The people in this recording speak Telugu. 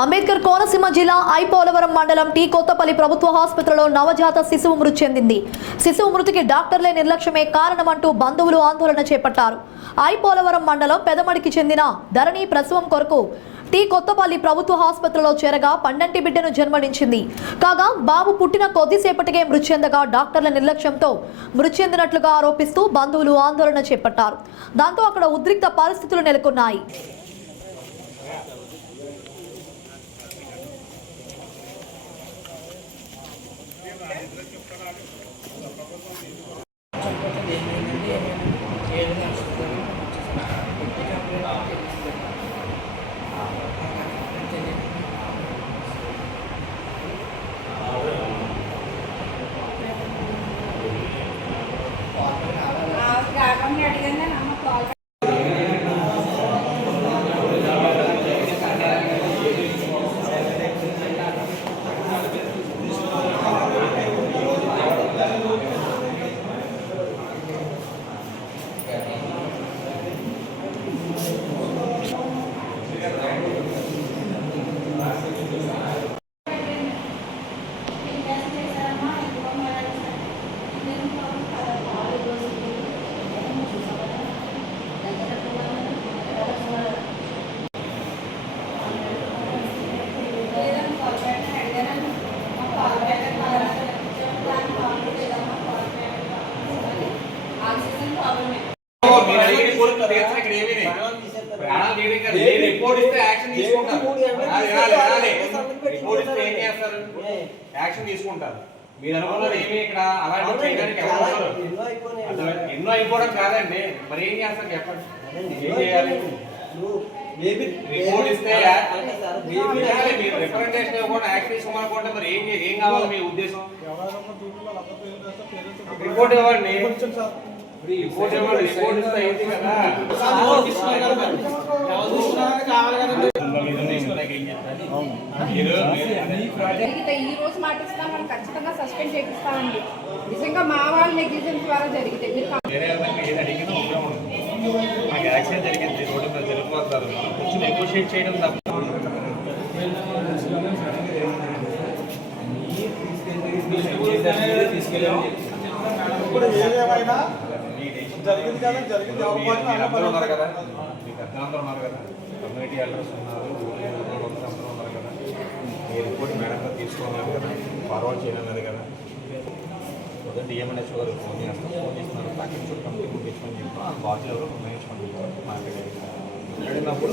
అంబేద్కర్ కోనసీమ జిల్లా ఐపోలవరం మండలం టీ కొత్తపల్లి ప్రభుత్వ ఆసుపత్రిలో నవజాత శిశువు మృతి చెందింది. శిశువు మృతికి డాక్టర్లే నిర్లక్ష్యమే కారణమంటూ బంధువులు ఆందోళన చేపట్టారు. ఐపోలవరం మండలం పెదమడికి చెందిన ధరణి ప్రసవం కొరకు టీ కొత్తపల్లి ప్రభుత్వ ఆసుపత్రిలో చేరగా పండంటి బిడ్డను జన్మనించింది. కాగా బాబు పుట్టిన కొద్దిసేపటికే మృతి చెందగా డాక్టర్ల నిర్లక్ష్యంతో మృతి చెందినట్లుగా ఆరోపిస్తూ బంధువులు ఆందోళన చేపట్టారు. దాంతో అక్కడ ఉద్రిక్త పరిస్థితులు నెలకొన్నాయి. రావణ్ణి తీర్చడం ఇక్కడ ఏమీ లేదు. ప్రాణాలు తీయడం కాదు. ఏ రిపోర్ట్ ఇస్తే యాక్షన్ తీసుకుంటారు. వినాలి, వినాలి, వినాలి. రిపోర్ట్ ఇస్తే ఏం చేస్తారు? యాక్షన్ తీసుకుంటారు. మీరు అనుకున్నది ఏమీ ఇక్కడ అలాంటి చేయడానికి ఎన్నో అయిపోవడం కాదండి. మరి ఏం చేస్తారు చెప్పండి. ఏం చేయాలి? రిపోర్ట్ ఇస్తే వినాలి, మీరు రిప్రజెంటేషన్ ఇవ్వకుండా యాక్షన్ తీసుకోమనుకుంటే మరి ఏం ఏం కావాలి మీ ఉద్దేశం? రిపోర్ట్ ఇవ్వండి. ఈ రోజు మాటిస్తాం మనం ఖచ్చితంగా సస్పెండ్ చేపిస్తామండి. నిజంగా మా వాళ్ళ నెగ్లిజెన్స్ ద్వారా జరిగితే మీరు యాక్సిడెంట్ జరిగింది రోడ్డు మీద జరిగిపోతారు కొంచెం నెగోషియేట్ చేయడం తప్ప. ఇప్పుడు ఏదేమైనా జరిగింది కదా జరిగింది. అందరూ ఉన్నారు కదా? మీ పెద్దలందరూ ఉన్నారు కదా? కమ్యూనిటీ ఎల్డర్స్ ఉన్నారు అందరూ కదా? మీ రిపోర్ట్ మేడం గారు తీసుకోవాలి కదా? ఫార్వర్డ్ చేయలేదు కదా? ఉదయం డిఎంఎన్హెచ్ గారు ఫోన్ చేస్తాం ఫోన్ చేస్తున్నారు. ప్యాకెట్ చుట్టూ పంపించమని చెప్పి ఆ బాధ్యులు ఎవరు నిర్ణయించుకోండి మాట్లాడేది అడిగినప్పుడు